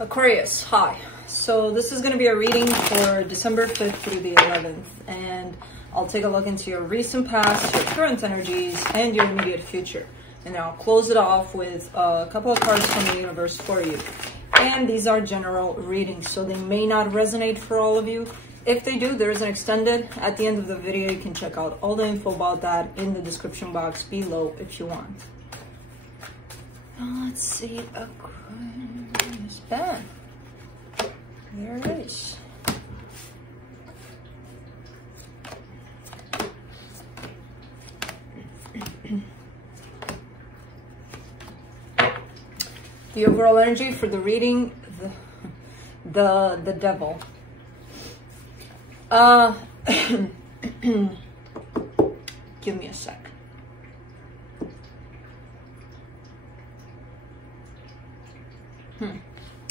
Aquarius, hi. So this is going to be a reading for December 5th through the 11th, and I'll take a look into your recent past, your current energies, and your immediate future. And then I'll close it off with a couple of cards from the universe for you. And these are general readings, so they may not resonate for all of you. If they do, there is an extended at the end of the video. You can check out all the info about that in the description box below if you want. Now let's see, Aquarius, bam. There it is. The overall energy for the reading, the devil. Give me a sec.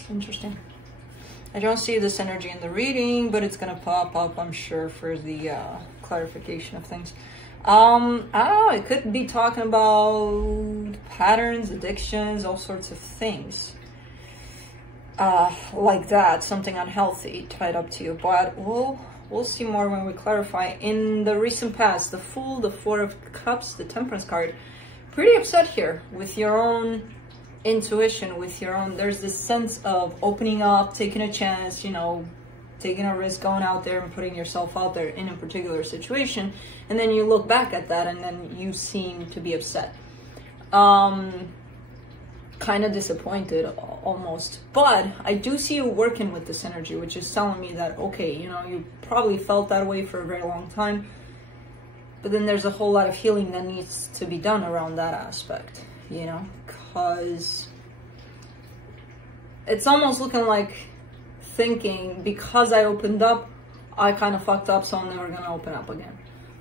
Interesting. I don't see this energy in the reading, but it's gonna pop up, I'm sure, for the clarification of things. I don't know, it could be talking about patterns, addictions, all sorts of things. Like that, something unhealthy tied up to you, but we'll see more when we clarify. In the recent past, the Fool, the Four of Cups, the Temperance card, pretty upset here with your own intuition, with your own, there's this sense of opening up, taking a chance, you know, taking a risk, going out there and putting yourself out there in a particular situation, and then you look back at that and then you seem to be upset, kind of disappointed almost. But I do see you working with this energy, which is telling me that, okay, you know, you probably felt that way for a very long time, but then there's a whole lot of healing that needs to be done around that aspect, you know, because it's almost looking like thinking, because I opened up, I kind of fucked up, so I'm never gonna open up again.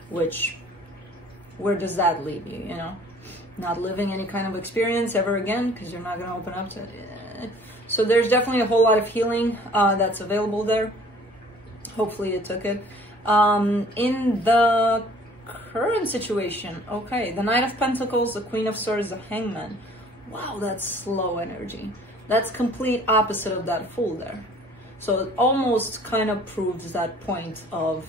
Which, where does that leave you, you know? Not living any kind of experience ever again, because you're not gonna open up to it. So there's definitely a whole lot of healing that's available there. Hopefully it took it. In the current situation, okay, the Knight of Pentacles, the Queen of Swords, the Hangman. Wow, that's slow energy. That's complete opposite of that Fool there. So it almost kind of proves that point of,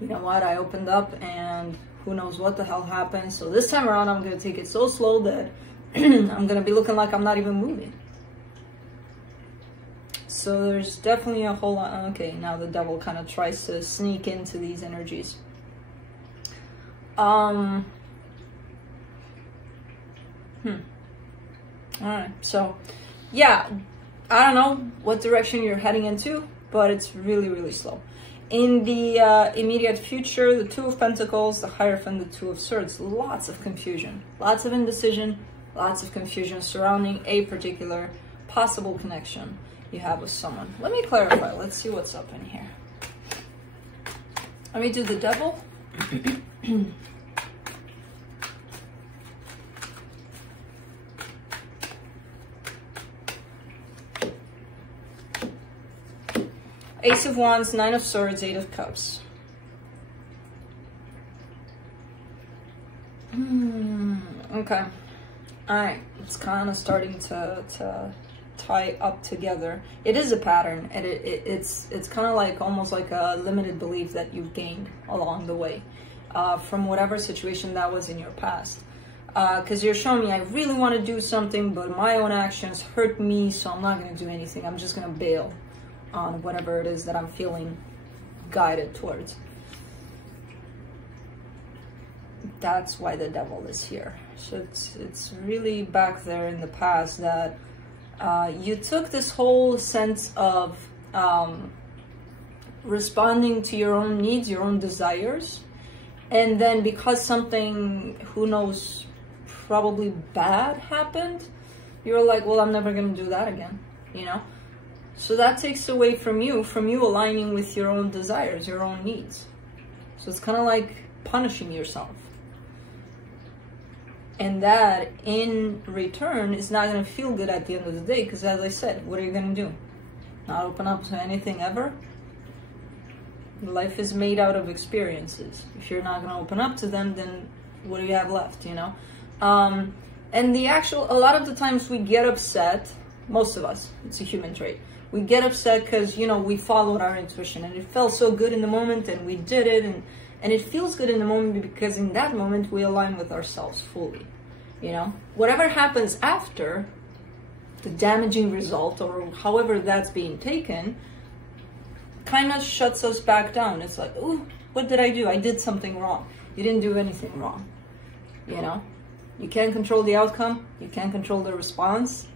you know what, I opened up and who knows what the hell happened. So this time around, I'm going to take it so slow that I'm going to be looking like I'm not even moving. So there's definitely a whole lot. Okay, now the devil kind of tries to sneak into these energies. Alright, so yeah, I don't know what direction you're heading into, but it's really, really slow. In the immediate future, the Two of Pentacles, the Hierophant, the Two of Swords, lots of confusion, lots of indecision, lots of confusion surrounding a particular possible connection you have with someone. Let me clarify. Let's see what's up in here. Let me do the devil. Ace of Wands, Nine of Swords, Eight of Cups. Okay. Alright. It's kind of starting to tie up together. It is a pattern, and it's kind of like almost like a limited belief that you've gained along the way from whatever situation that was in your past. Because you're showing me I really want to do something, but my own actions hurt me, so I'm not going to do anything. I'm just going to bail on whatever it is that I'm feeling guided towards. That's why the devil is here. So it's really back there in the past that you took this whole sense of responding to your own needs, your own desires, and then because something, who knows, probably bad happened, you're like, well, I'm never gonna do that again, you know? So that takes away from you aligning with your own desires, your own needs. So it's kind of like punishing yourself. And that, in return, is not going to feel good at the end of the day. Because as I said, what are you going to do? Not open up to anything ever? Life is made out of experiences. If you're not going to open up to them, then what do you have left, you know? And a lot of the times we get upset Most of us, it's a human trait. We get upset because, you know, we followed our intuition and it felt so good in the moment and we did it, and it feels good in the moment because in that moment we align with ourselves fully. You know, whatever happens after the damaging result or however that's being taken kind of shuts us back down. It's like, ooh, what did I do? I did something wrong. You didn't do anything wrong. You know, you can't control the outcome. You can't control the response.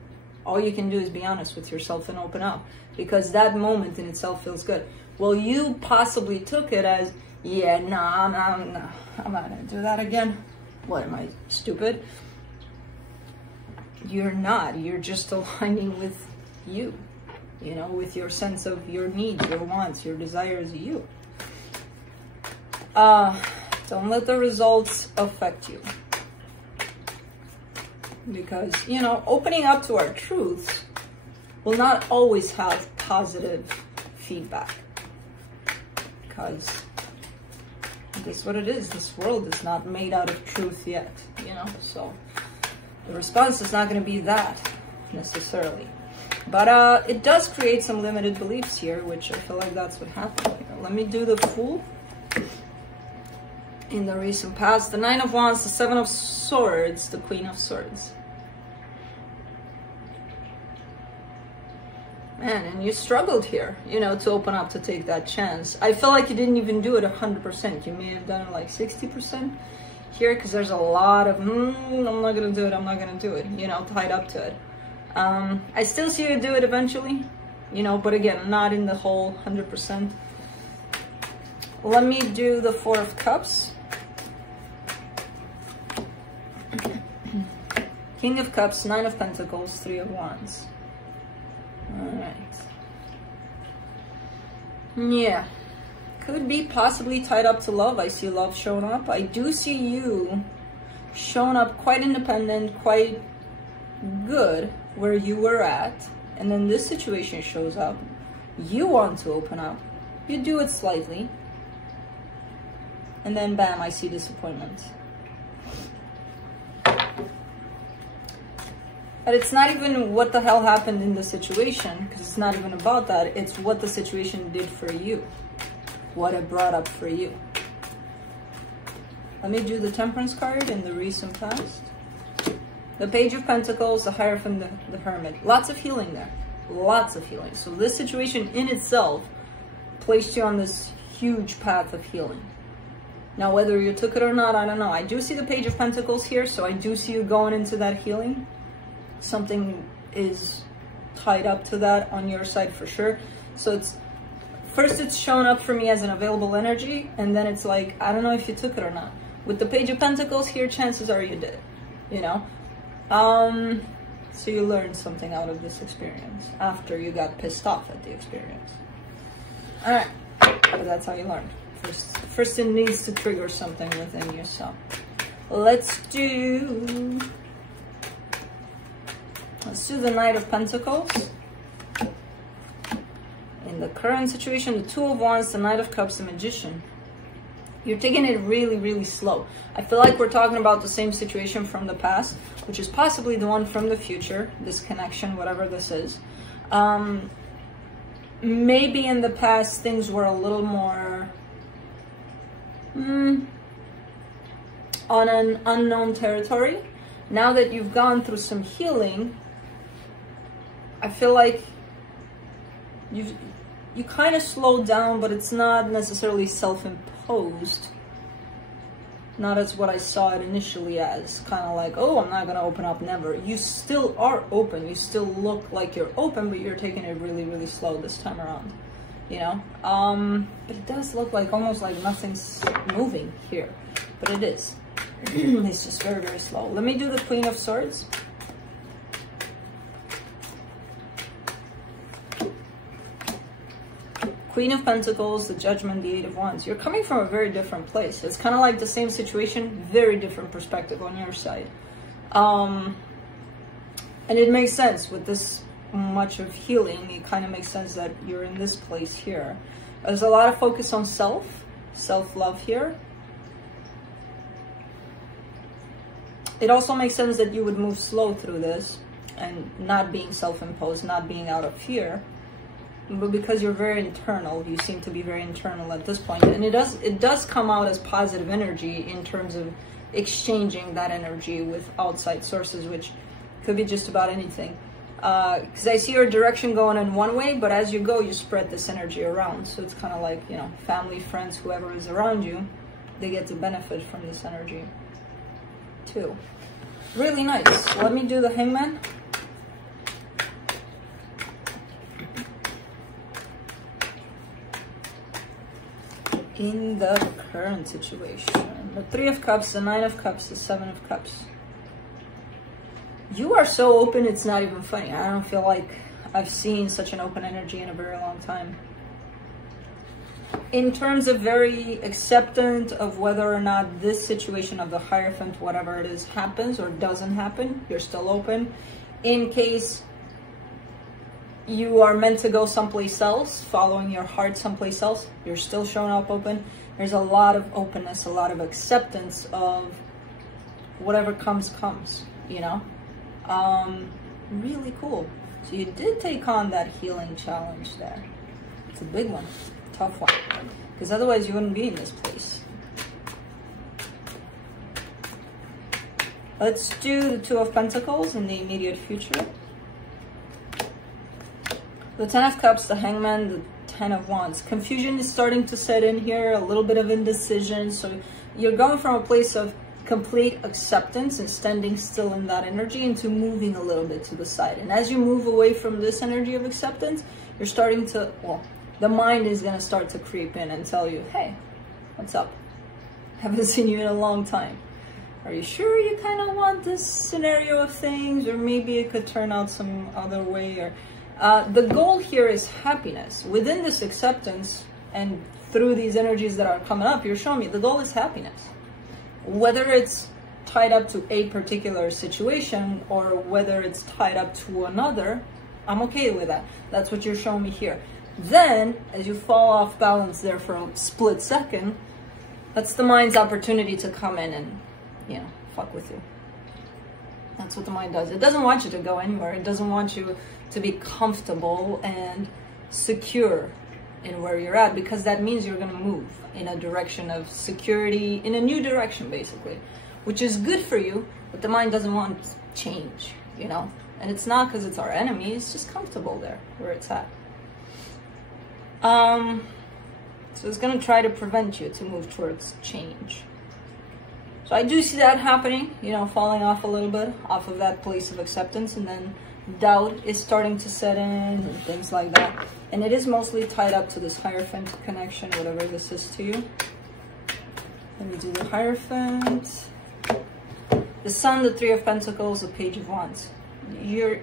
All you can do is be honest with yourself and open up, because that moment in itself feels good. Well, you possibly took it as, yeah, no, I'm not going to do that again. What, am I stupid? You're not. You're just aligning with you, you know, with your sense of your needs, your wants, your desires, you. Don't let the results affect you. Because, you know, opening up to our truths will not always have positive feedback. Because that's what it is. This world is not made out of truth yet, you know, so the response is not going to be that necessarily. But it does create some limited beliefs here, which I feel like that's what happened here. Let me do the Fool. In the recent past, the Nine of Wands, the Seven of Swords, the Queen of Swords. Man, and you struggled here, you know, to open up, to take that chance. I feel like you didn't even do it 100%. You may have done it like 60% here, because there's a lot of, I'm not going to do it, I'm not going to do it, you know, tied up to it. I still see you do it eventually, you know, but again, not in the whole 100%. Let me do the Four of Cups. King of Cups, Nine of Pentacles, Three of Wands. Alright. Yeah. Could be possibly tied up to love. I see love showing up. I do see you showing up quite independent, quite good where you were at. And then this situation shows up. You want to open up. You do it slightly. And then bam, I see disappointment. But it's not even what the hell happened in the situation, because it's not even about that. It's what the situation did for you. What it brought up for you. Let me do the Temperance card in the recent past. The Page of Pentacles, the Hierophant, the Hermit. Lots of healing there. Lots of healing. So this situation in itself placed you on this huge path of healing. Now, whether you took it or not, I don't know. I do see the Page of Pentacles here, so I do see you going into that healing. Something is tied up to that on your side for sure. So it's, first it's shown up for me as an available energy, and then it's like, I don't know if you took it or not. With the Page of Pentacles here, chances are you did, you know? So you learned something out of this experience after you got pissed off at the experience. All right, but that's how you learn. First it needs to trigger something within you, so let's do the Knight of Pentacles. In the current situation, the Two of Wands, the Knight of Cups, the Magician. You're taking it really, really slow. I feel like we're talking about the same situation from the past, which is possibly the one from the future, this connection, whatever this is. Maybe in the past things were a little more on an unknown territory. Now that you've gone through some healing, I feel like you kind of slowed down, but it's not necessarily self-imposed. Not as what I saw it initially as, kind of like, oh, I'm not going to open up, never. You still are open. You still look like you're open, but you're taking it really, really slow this time around, you know? But it does look like almost like nothing's moving here, but it is. It's just very, very slow. Let me do the Queen of Swords. Queen of Pentacles, the Judgment, the Eight of Wands. You're coming from a very different place. It's kind of like the same situation, very different perspective on your side. And it makes sense with this much of healing. It kind of makes sense that you're in this place here. There's a lot of focus on self-love here. It also makes sense that you would move slow through this. and not being self-imposed, not being out of fear, but because you're very internal. You seem to be very internal at this point, and it does come out as positive energy in terms of exchanging that energy with outside sources, which could be just about anything. Because I see your direction going in one way, but as you go, you spread this energy around. So it's kind of like, you know, family, friends, whoever is around you, they get to benefit from this energy too. Really nice. Let me do the Hangman. In the current situation, the Three of Cups, the Nine of Cups, the Seven of Cups. You are so open, it's not even funny. I don't feel like I've seen such an open energy in a very long time. In terms of very acceptant of whether or not this situation of the Hierophant, whatever it is, happens or doesn't happen, you're still open. In case you are meant to go someplace else, following your heart someplace else, you're still showing up open. There's a lot of openness, a lot of acceptance of whatever comes, you know? Really cool. So you did take on that healing challenge there. It's a big one, tough one, because otherwise you wouldn't be in this place. Let's do the Two of Pentacles in the immediate future. The Ten of Cups, the Hangman, the Ten of Wands. Confusion is starting to set in here, a little bit of indecision. So you're going from a place of complete acceptance and standing still in that energy into moving a little bit to the side. And as you move away from this energy of acceptance, you're starting to, well, the mind is going to start to creep in and tell you, hey, what's up? Haven't seen you in a long time. Are you sure you kind of want this scenario of things? Or maybe it could turn out some other way? Or the goal here is happiness. Within this acceptance and through these energies that are coming up, you're showing me the goal is happiness. Whether it's tied up to a particular situation or whether it's tied up to another, I'm okay with that. That's what you're showing me here. Then, as you fall off balance there for a split second, that's the mind's opportunity to come in and, you know, fuck with you. That's what the mind does. It doesn't want you to go anywhere. It doesn't want you to be comfortable and secure in where you're at, because that means you're going to move in a direction of security, in a new direction, basically, which is good for you, but the mind doesn't want change, you know? And it's not because it's our enemy, it's just comfortable there where it's at. So it's going to try to prevent you to move towards change. So I do see that happening, you know, falling off a little bit off of that place of acceptance, and then doubt is starting to set in and things like that. And it is mostly tied up to this Hierophant connection, whatever this is to you. Let me do the Hierophant. The Sun, the Three of Pentacles, the Page of Wands. You're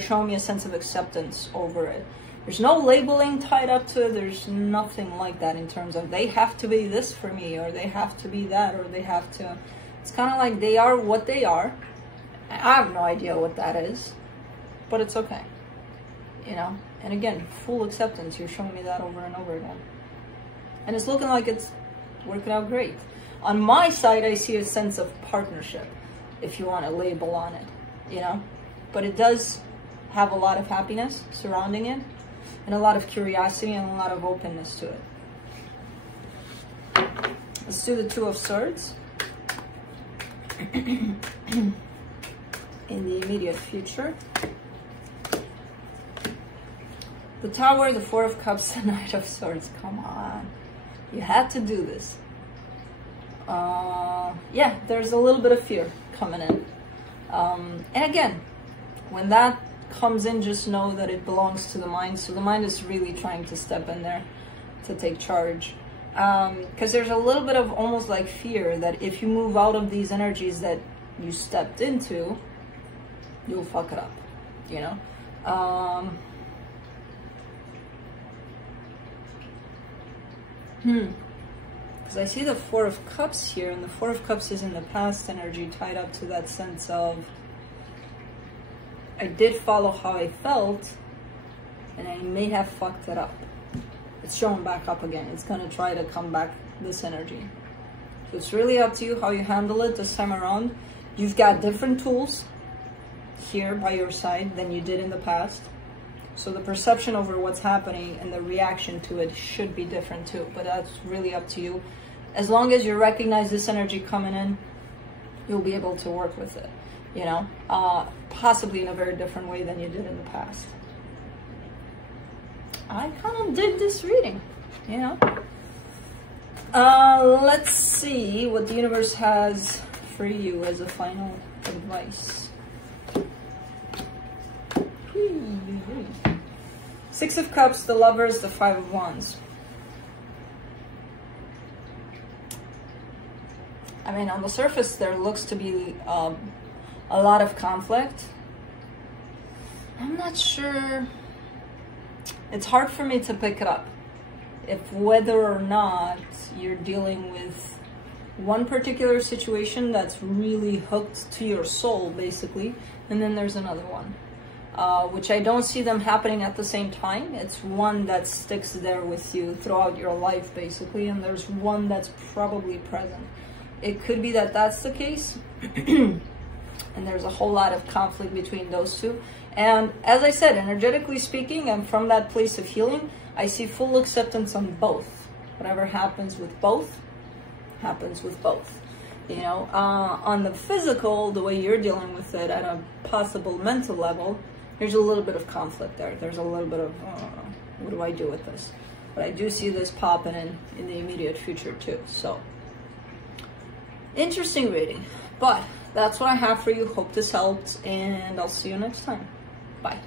showing me a sense of acceptance over it. There's no labeling tied up to it. There's nothing like that in terms of they have to be this for me, or they have to be that, or they have to. It's kind of like they are what they are. I have no idea what that is, but it's okay, you know? And again, full acceptance. You're showing me that over and over again. And it's looking like it's working out great. On my side, I see a sense of partnership, if you want a label on it, you know? But it does have a lot of happiness surrounding it, and a lot of curiosity and a lot of openness to it. Let's do the Two of Swords in the immediate future. The Tower, the Four of Cups, the Knight of Swords. Come on. You had to do this. Yeah, there's a little bit of fear coming in. And again, when that comes in, just know that it belongs to the mind. So the mind is really trying to step in there to take charge. Because there's a little bit of almost like fear that if you move out of these energies that you stepped into, you'll fuck it up, you know? Because I see the Four of Cups here, and the Four of Cups is in the past energy, tied up to that sense of I did follow how I felt, and I may have fucked it up. It's showing back up again. It's going to try to come back, this energy. So it's really up to you how you handle it this time around. You've got different tools here by your side than you did in the past. So the perception over what's happening and the reaction to it should be different too, but that's really up to you. As long as you recognize this energy coming in, you'll be able to work with it, you know, possibly in a very different way than you did in the past. I kind of did this reading, you know. Let's see what the universe has for you as a final advice. Six of Cups, the Lovers, the Five of Wands. I mean, on the surface, there looks to be a lot of conflict. I'm not sure. It's hard for me to pick it up. If whether or not you're dealing with one particular situation that's really hooked to your soul, basically, and then there's another one. Which I don't see them happening at the same time. It's one that sticks there with you throughout your life, basically, and there's one that's probably present. It could be that that's the case, and there's a whole lot of conflict between those two. And as I said, energetically speaking, and from that place of healing, I see full acceptance on both. Whatever happens with both, happens with both. You know, on the physical, the way you're dealing with it at a possible mental level, there's a little bit of conflict there. There's a little bit of, what do I do with this? But I do see this popping in the immediate future too. So, interesting reading. But that's what I have for you. Hope this helped, and I'll see you next time. Bye.